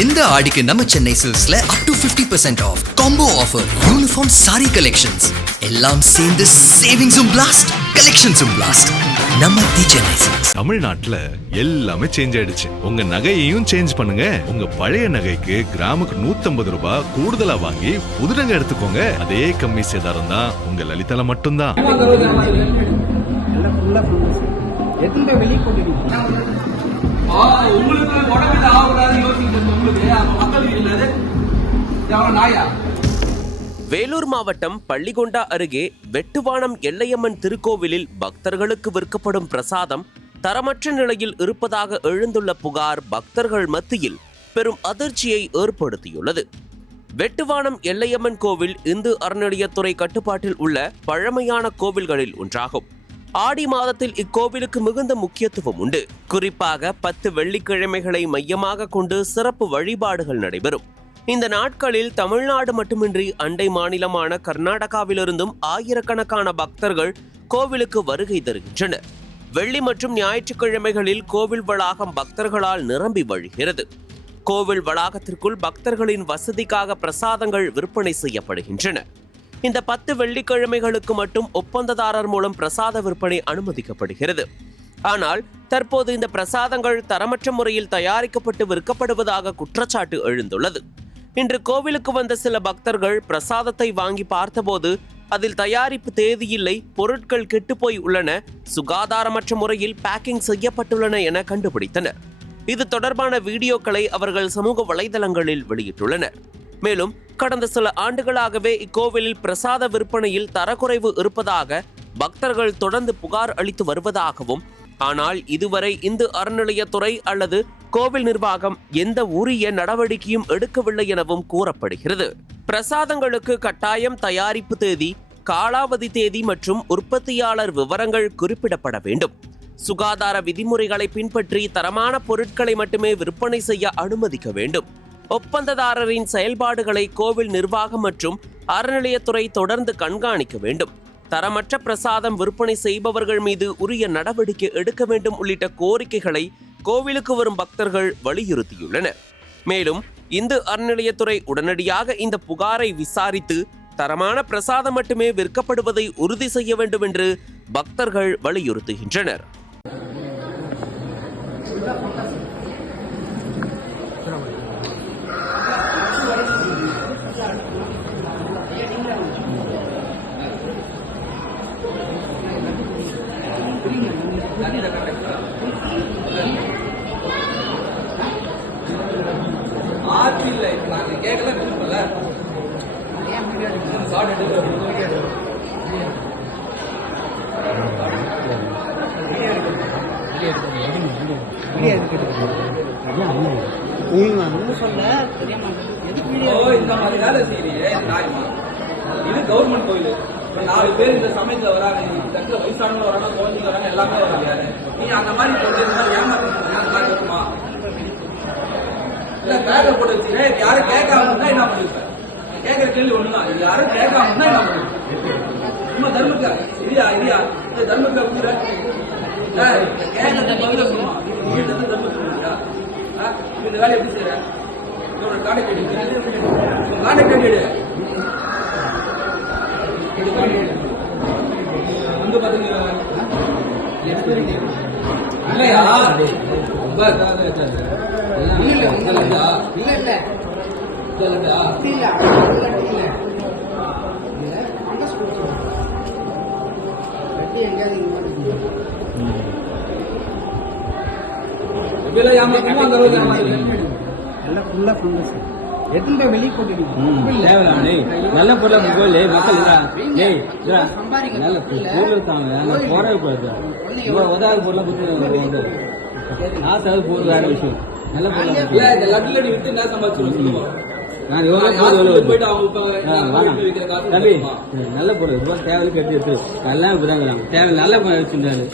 இந்த ஆடிக்கு நம்ம சென்னை சில்க்ஸ்ல up to 50% off combo offer, uniform sari collections எல்லாம் சேர்ந்து சேவிங்ஸும் பிளாஸ்ட், கலெக்ஷன்ஸும் பிளாஸ்ட். நம்ம தி சென்னை சில்க்ஸ். தமிழ்நாட்டுல எல்லாமே சேஞ்ச் ஆயிடுச்சு. உங்க நகையையும் சேஞ்ச் பண்ணுங்க. உங்க பழைய நகைக்கு கிராமுக்கு 150 ரூபாய் கூடுதலா வாங்கி புது நகை எடுத்துக்கோங்க. அதே கம்மி சேதாரம் தான் உங்க லலிதால மட்டும்தான். வேலூர் மாவட்டம் பள்ளிகொண்டா அருகே வெட்டுவானம் எல்லையம்மன் திருக்கோவிலில் பக்தர்களுக்கு விற்கப்படும் பிரசாதம் தரமற்ற நிலையில் இருப்பதாக எழுந்துள்ள புகார் பக்தர்கள் மத்தியில் பெரும் அதிர்ச்சியை ஏற்படுத்தியுள்ளது. வெட்டுவானம் எல்லையம்மன் கோவில் இந்து அறநிலையத்துறை கட்டுப்பாட்டில் உள்ள பழமையான கோவில்களில் ஒன்றாகும். ஆடி மாதத்தில் இக்கோவிலுக்கு மிகுந்த முக்கியத்துவம் உண்டு. குறிப்பாக 10 வெள்ளிக்கிழமைகளை மையமாக கொண்டு சிறப்பு வழிபாடுகள் நடைபெறும். இந்த நாட்களில் தமிழ்நாடு மட்டுமின்றி அண்டை மாநிலமான கர்நாடகாவிலிருந்தும் ஆயிரக்கணக்கான பக்தர்கள் கோவிலுக்கு வருகை தருகின்றனர். வெள்ளி மற்றும் ஞாயிற்றுக்கிழமைகளில் கோவில் வளாகம் பக்தர்களால் நிரம்பி வழிகிறது. கோவில் வளாகத்திற்குள் பக்தர்களின் வசதிக்காக பிரசாதங்கள் விற்பனை செய்யப்படுகின்றன. இந்த 10 வெள்ளிக்கிழமைகளுக்கு மட்டும் ஒப்பந்ததாரர் மூலம் பிரசாத விற்பனை அனுமதிக்கப்படுகிறது. ஆனால் தற்போது இந்த பிரசாதங்கள் தரமற்ற முறையில் தயாரிக்கப்பட்டு விற்கப்படுவதாக குற்றச்சாட்டு எழுந்துள்ளது. இன்று கோவிலுக்கு வந்த சில பக்தர்கள் பிரசாதத்தை வாங்கி பார்த்தபோது அதில் தயாரிப்பு தேதி இல்லை, பொருட்கள் கெட்டுப்போய் உள்ளன, சுகாதாரமற்ற முறையில் பேக்கிங் செய்யப்பட்டுள்ளன என கண்டுபிடித்தனர். இது தொடர்பான வீடியோக்களை அவர்கள் சமூக வலைதளங்களில் வெளியிட்டுள்ளனர். மேலும் கடந்த சில ஆண்டுகளாகவே இக்கோவிலில் பிரசாத விற்பனையில் தரக்குறைவு இருப்பதாக பக்தர்கள் தொடர்ந்து புகார் அளித்து வருவதாகவும், ஆனால் இதுவரை இந்து அறநிலையத்துறை அல்லது கோவில் நிர்வாகம் எந்த உரிய நடவடிக்கையும் எடுக்கவில்லை எனவும் கூறப்படுகிறது. பிரசாதங்களுக்கு கட்டாயம் தயாரிப்பு தேதி, காலாவதி தேதி மற்றும் உற்பத்தியாளர் விவரங்கள் குறிப்பிடப்பட வேண்டும். சுகாதார விதிமுறைகளை பின்பற்றி தரமான பொருட்களை மட்டுமே விற்பனை செய்ய அனுமதிக்க வேண்டும். ஒப்பந்ததாரரின் செயல்பாடுகளை கோவில் நிர்வாகம் மற்றும் அறநிலையத்துறை தொடர்ந்து கண்காணிக்க வேண்டும். தரமற்ற பிரசாதம் விற்பனை செய்பவர்கள் மீது உரிய நடவடிக்கை எடுக்க வேண்டும் உள்ளிட்ட கோரிக்கைகளை கோவிலுக்கு வரும் பக்தர்கள் வலியுறுத்தியுள்ளனர். மேலும் இந்து அறநிலையத்துறை உடனடியாக இந்த புகாரை விசாரித்து தரமான பிரசாதம் மட்டுமே விற்கப்படுவதை உறுதி செய்ய வேண்டும் என்று பக்தர்கள் வலியுறுத்துகின்றனர். இது கவர்மெண்ட் கோயில். 4 பேர் இந்த சமயத்துல வராங்க, இந்த வயசானவங்க வராங்க, குழந்தைங்க வராங்க, எல்லாமே வராங்க. நீங்க அந்த மாதிரி ஏமாத்துமா இல்ல பேக்க போட்டு வச்சுக்க. யாரும் கேட்காம இருந்தா என்ன பண்ணிருப்பேன்? கேட்கற கேள்வி ஒண்ணுதான். இது யாரும் கேட்காம இருந்தா என்ன பண்ணிருப்பேன்? சும்மா தர்மத்துக்கா இல்லையா இல்லையா இந்த தர்மத்துக்கா கொடுக்குற இந்த வேலை எப்படி செய்யற? காண்டக்ட் வந்து பாத்தீங்க இல்லையா? நல்ல பொருள் கோயில் மக்கள் நல்ல பொருள் தாங்க போறவே போயிருக்கு. உதவி பொருளை கொடுத்து ஆசை போது வேற விஷயம். நல்ல பொருள் லட்லடி விட்டு என்ன சம்பாதிச்சு தம்பி நல்ல பொருள் ரொம்ப தேவை கட்டி எடுத்து நல்லா இப்படிதான் தேவை நல்ல வச்சிருந்தாரு.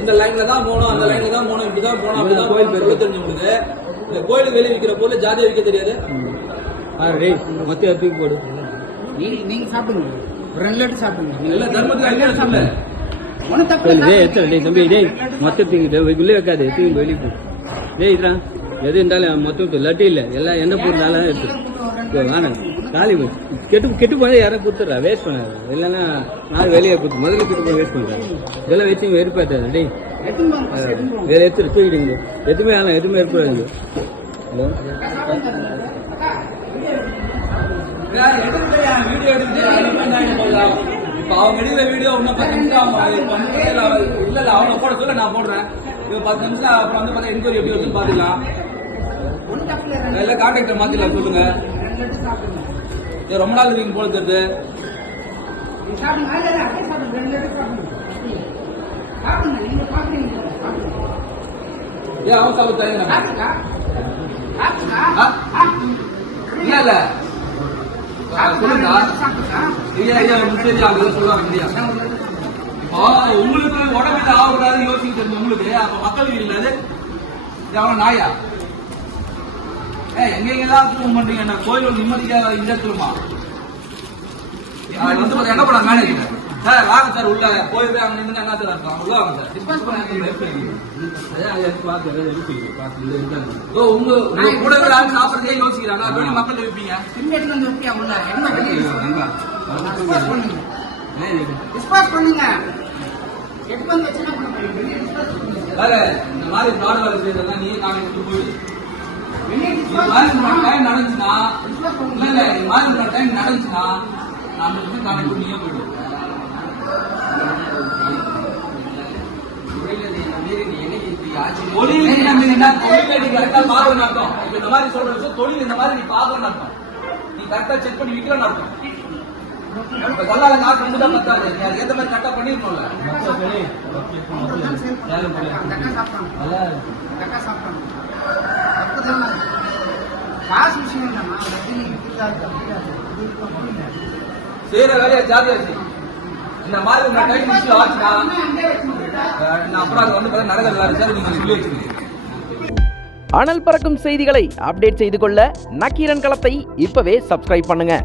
இந்த லைன்ல தான் போனோம், அந்த லைன்ல தான் போனோம், இப்படிதான் போனோம். கோயில் பேர் தெரிஞ்சு கொடுக்குது. இந்த கோயிலுக்கு வெளியே விற்கிற பொருள் ஜாதி வைக்க தெரியாது. மொத்த தூக்கி போடு. நீங்க சாப்பிடுங்க, 2 லட்டு சாப்பிடுங்க. தர்மத்துக்கு தம்பி மொத்த தூக்கிட்டு வெளியே வைக்காது, தூக்கி வெளியே போ. இதா எது இருந்தாலும் மொத்தம் லட்டு இல்லை எல்லாம் என்ன பொருளாலும் எடுத்து வேணாம் காலி கெட்டு போய் யாரும் கொடுத்துட்றா வேஸ்ட் பண்ணாரு இல்லைன்னா நான் வெளியே கொடுத்து முதல்ல கெட்டு போய் வேஸ்ட் பண்ணுறாரு இதெல்லாம் வச்சு வெறுப்பாத்தாது டேய் வேற எடுத்துட்டு தூக்கிடுங்க எதுவுமே வேணாம் எதுவுமே இருப்பாது. ஹலோ வீடியோ எடுத்து இப்ப அவங்க எடுக்கிற வீடியோ இன்னும் 10 நிமிஷம் இல்ல அவங்க போட சொல்ல நான் போடுறேன். இப்ப 10 நிமிஷம் அப்புறம் வந்து பார்த்தா என்கொயரி எப்படி வருதுன்னு பாத்துக்கலாம். எல்லாம் கான்டாக்டர் மாத்திக்கலாம் சொல்லுங்க. ரொம்ப நாள் நீங்க போல தெரியுது. ஏன் அவங்க சாப்பிட்டு இல்ல இல்ல சொல்லுங்க சொல்லுவாங்க. உங்களுக்கு உடம்பு ஆகக்கூடாது யோசிக்க தெரிஞ்சு உங்களுக்கு அப்ப மக்கள் இல்லாது அவன் நாயா எங்கெல்லாம் தூக்கம் பண்றீங்க நான் கோயில் நிம்மதிக்காக இந்த இடத்துலமா வந்து பார்த்தா என்ன பண்ண மேனேஜர் சார் வாங்க சார் உள்ள போய் அங்க நின்று என்ன சார் இருக்கும் உள்ள வாங்க சார் டிஸ்பஸ் பண்ண உங்க கூட சாப்பிடுறதே யோசிக்கிறாங்க வெளி மக்கள் வைப்பீங்க டிஸ்பஸ் பண்ணுங்க வேற இந்த மாதிரி நாடு வேலை செய்யறதெல்லாம் நீ நாளை விட்டு போயிடு. டைம் நடந்துச்சுன்னா இல்ல இந்த மாதிரி டைம் நடந்துச்சுன்னா நான் நாளை விட்டு நீயே போயிடு. தொழில் கரெக்டா பாருன்னு அர்த்தம். இந்த மாதிரி சொல்ற விஷயம் தொழில் இந்த மாதிரி நீ பாக்கணும்னு அர்த்தம். நீ கரெக்டா செக் பண்ணி விற்கணும்னு அர்த்தம். சொல்லாத காசு ரொம்ப தான் பத்தாது. நீ அது ஏத்த மாதிரி கரெக்டா பண்ணிருக்கணும்ல. செய்யற வேலையை ஜாதியாச்சு. இந்த மாதிரி உங்க டைம் விஷயம் ஆச்சுன்னா அப்புறம் அது வந்து நடக்கிறது சார் நீங்க சொல்லி வச்சுக்கீங்க. அனல் பறக்கும் செய்திகளை அப்டேட் செய்து கொள்ள நக்கீரன் களத்தை இப்பவே சப்ஸ்கிரைப் பண்ணுங்க.